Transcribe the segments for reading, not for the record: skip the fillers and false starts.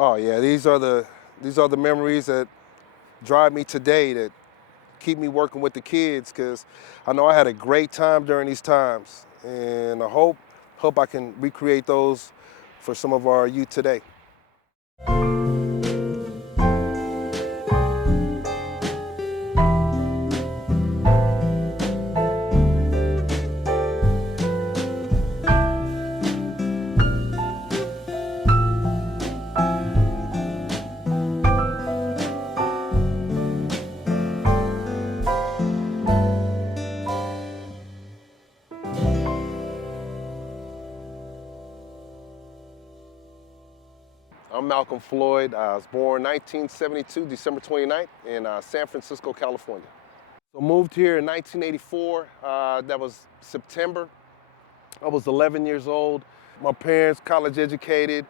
Oh yeah, these are the memories that drive me today, that keep me working with the kids, because I know I had a great time during these times, and I hope I can recreate those for some of our youth today. I'm Malcolm Floyd. I was born 1972, December 29th, in San Francisco, California. So moved here in 1984. That was September. I was 11 years old. My parents, college educated,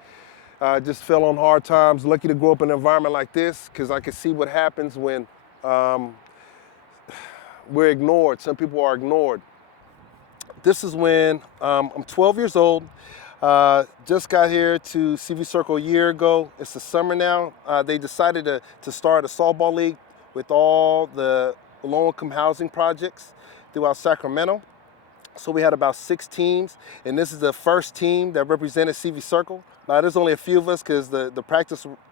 just fell on hard times. Lucky to grow up in an environment like this, because I could see what happens when we're ignored. Some people are ignored. This is when I'm 12 years old. Just got here to CV Circle a year ago. It's the summer now. They decided to start a softball league with all the low-income housing projects throughout Sacramento. So we had about 6 teams, and this is the first team that represented CV Circle. There's only a few of us because the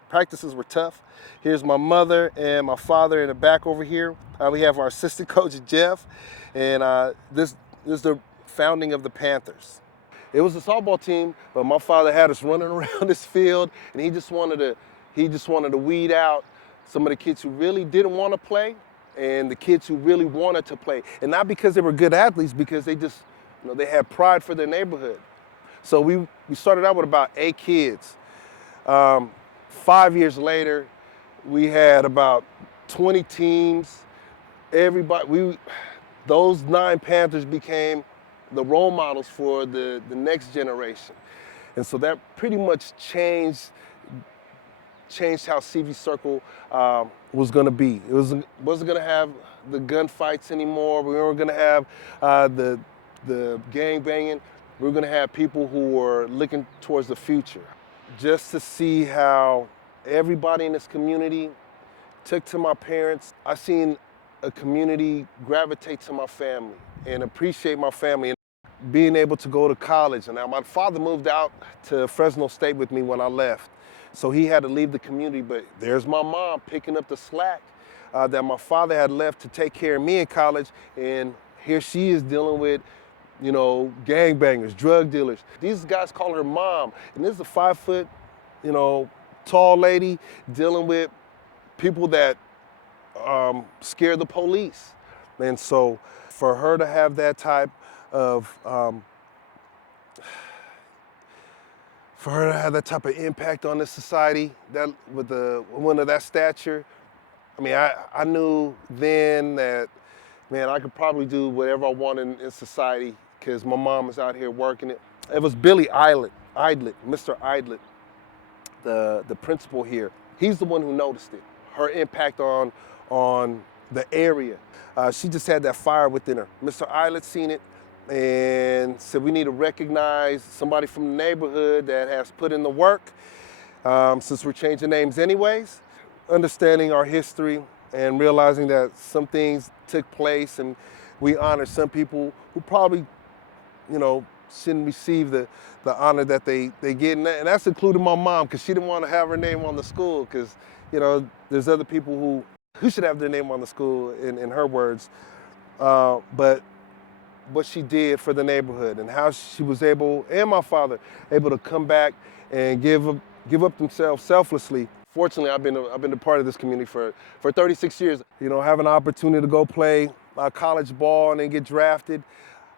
practices were tough. Here's my mother and my father in the back over here. We have our assistant coach, Jeff, and this is the founding of the Panthers. It was a softball team, but my father had us running around this field, and he just wanted to weed out some of the kids who really didn't want to play, and the kids who really wanted to play. And not because they were good athletes, because they just, they had pride for their neighborhood. So we started out with about 8 kids. 5 years later, we had about 20 teams. Those 9 Panthers became the role models for the next generation. And so that pretty much changed how CV Circle was gonna be. It wasn't gonna have the gunfights anymore. We weren't gonna have the gang banging. We were gonna have people who were looking towards the future. Just to see how everybody in this community took to my parents. I seen a community gravitate to my family and appreciate my family. Being able to go to college. And now my father moved out to Fresno State with me when I left. So he had to leave the community, but there's my mom picking up the slack that my father had left to take care of me in college. And here she is dealing with, gangbangers, drug dealers. These guys call her mom. And this is a 5-foot, tall lady dealing with people that scare the police. And so for her to have that type of impact on this society, that with a woman of that stature, I knew then that, man, I could probably do whatever I want in society, because my mom is out here working it. It was Billy Idlet, Mr. Idlet, the principal here. He's the one who noticed it. Her impact on the area. She just had that fire within her. Mr. Idlet seen it and said, we need to recognize somebody from the neighborhood that has put in the work, since we're changing names anyways. Understanding our history and realizing that some things took place, and we honor some people who probably, shouldn't receive the honor that they get. And that's including my mom, because she didn't want to have her name on the school, because, there's other people who should have their name on the school, in her words. But what she did for the neighborhood, and how she was able, and my father, able to come back and give up themselves selflessly. Fortunately, I've been a part of this community for 36 years. Having an opportunity to go play college ball and then get drafted,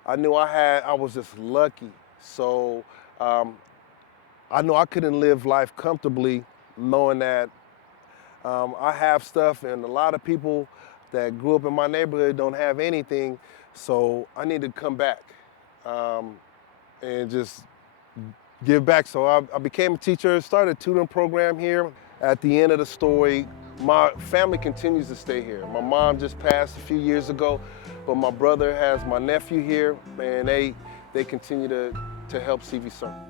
I knew I was just lucky. So I know I couldn't live life comfortably knowing that I have stuff, and a lot of people that grew up in my neighborhood don't have anything. So I need to come back and just give back. So I became a teacher, started a tutoring program here. At the end of the story, my family continues to stay here. My mom just passed a few years ago, but my brother has my nephew here, and they continue to help CV Circle.